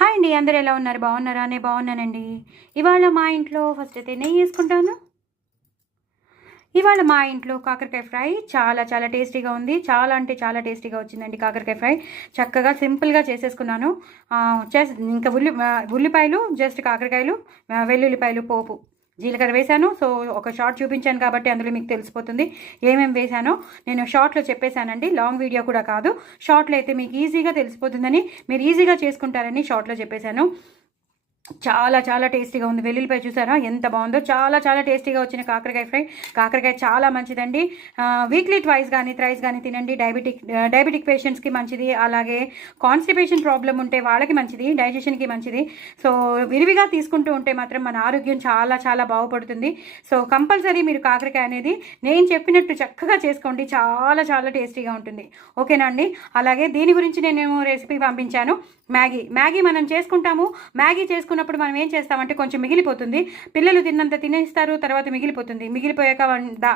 Hi అండి, అందరూ ఎలా ఉన్నారు? బాగున్నారా? నేను బాగున్నానండి. ఇవాళ మా ఇంట్లో ఫస్ట్ అయితే నెయ్యి వేసుకుంటాను. ఇవాళ మా ఇంట్లో కాకరకాయ ఫ్రై చాలా చాలా టేస్టీగా ఉంది. చాలా అంటే చాలా టేస్టీగా వచ్చిందండి కాకరకాయ ఫ్రై. చక్కగా సింపుల్గా చేసేసుకున్నాను. ఇంకా ఉల్లిపాయలు, జస్ట్ కాకరకాయలు, వెల్లుల్లిపాయలు, పోపు, జీలకర్ర వేశాను. సో ఒక షార్ట్ చూపించాను కాబట్టి అందులో మీకు తెలిసిపోతుంది ఏమేమి వేశానో. నేను షార్ట్లో చెప్పేశానండి, లాంగ్ వీడియో కూడా కాదు. షార్ట్లో అయితే మీకు ఈజీగా తెలిసిపోతుందని, మీరు ఈజీగా చేసుకుంటారని షార్ట్లో చెప్పేశాను. చాలా చాలా టేస్టీగా ఉంది. వెల్లుల్లిపాయ చూసారా ఎంత బాగుందో? చాలా చాలా టేస్టీగా వచ్చిన కాకరకాయ ఫ్రై. కాకరకాయ చాలా మంచిదండి. వీక్లీ ట్వైస్ కానీ థ్రైస్ కానీ తినండి. డయాబెటిక్ పేషెంట్స్కి మంచిది, అలాగే కాన్స్టిపేషన్ ప్రాబ్లం ఉంటే వాళ్ళకి మంచిది, డైజెషన్కి మంచిది. సో విరివిగా తీసుకుంటూ ఉంటే మాత్రం మన ఆరోగ్యం చాలా చాలా బాగుపడుతుంది. సో కంపల్సరీ మీరు కాకరకాయ అనేది నేను చెప్పినట్టు చక్కగా చేసుకోండి. చాలా చాలా టేస్టీగా ఉంటుంది. ఓకేనా అండి? అలాగే దీని గురించి నేను రెసిపీ పంపించాను. మ్యాగీ మనం చేసుకుంటాము. మ్యాగీ చేసుకున్నప్పుడు మనం ఏం చేస్తామంటే కొంచెం మిగిలిపోతుంది. పిల్లలు తిన్నంత తినేస్తారు, తర్వాత మిగిలిపోతుంది. మిగిలిపోయాక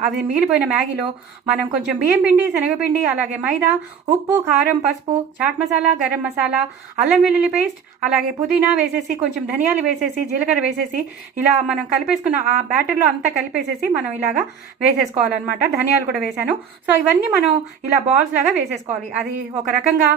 అది మిగిలిపోయిన మ్యాగీలో మనం కొంచెం బియ్యం పిండి, శనగపిండి, అలాగే మైదా, ఉప్పు, కారం, పసుపు, చాట్ మసాలా, గరం మసాలా, అల్లం వెల్లుల్లి పేస్ట్, అలాగే పుదీనా వేసేసి, కొంచెం ధనియాలు వేసేసి, జీలకర్ర వేసేసి, ఇలా మనం కలిపేసుకున్న ఆ బ్యాటర్లో అంతా కలిపేసేసి మనం ఇలాగా వేసేసుకోవాలన్నమాట. ధనియాలు కూడా వేసాను. సో ఇవన్నీ మనం ఇలా బాల్స్ లాగా వేసేసుకోవాలి. అది ఒక రకంగా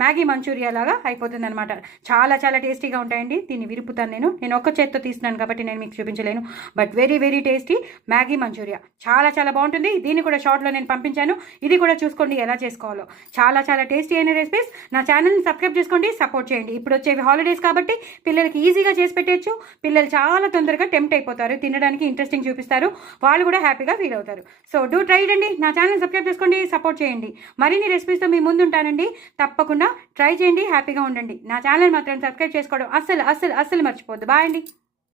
మ్యాగీ మంచూరియా లాగా అయిపోతుంది అనమాట. చాలా చాలా టేస్టీగా ఉంటాయండి. దీన్ని విరుపుతాను నేను ఒక్క చేత్తో తీస్తున్నాను కాబట్టి నేను మీకు చూపించలేను. But very very tasty Maggi manchurian చాలా చాలా బాగుంటుంది. దీన్ని కూడా షార్ట్లో నేను పంపించాను. ఇది కూడా చూసుకోండి ఎలా చేసుకోవాలో. చాలా చాలా టేస్టీ అయిన రెసిపీస్. నా ఛానల్ని సబ్స్క్రైబ్ చేసుకోండి, సపోర్ట్ చేయండి. ఇప్పుడు వచ్చేవి హాలిడేస్ కాబట్టి పిల్లలకి ఈజీగా చేసి పెట్టచ్చు. పిల్లలు చాలా తొందరగా టెంప్ట్ అయిపోతారు, తినడానికి ఇంట్రెస్టింగ్ చూపిస్తారు, వాళ్ళు కూడా హ్యాపీగా ఫీల్ అవుతారు. సో డూ ట్రై అండి. నా ఛానల్ సబ్స్క్రైబ్ చేసుకోండి, సపోర్ట్ చేయండి. మరిన్ని రెసిపీస్తో మీ ముందు ఉంటానండి. తప్పకుండా ట్రై చేయండి, హ్యాపీగా ఉండండి. నా ఛానల్ మాత్రం సబ్స్క్రైబ్ చేసుకోవడం అస్సలు అస్సలు అస్సలు మర్చిపోద్దు. బాయ్ అండి.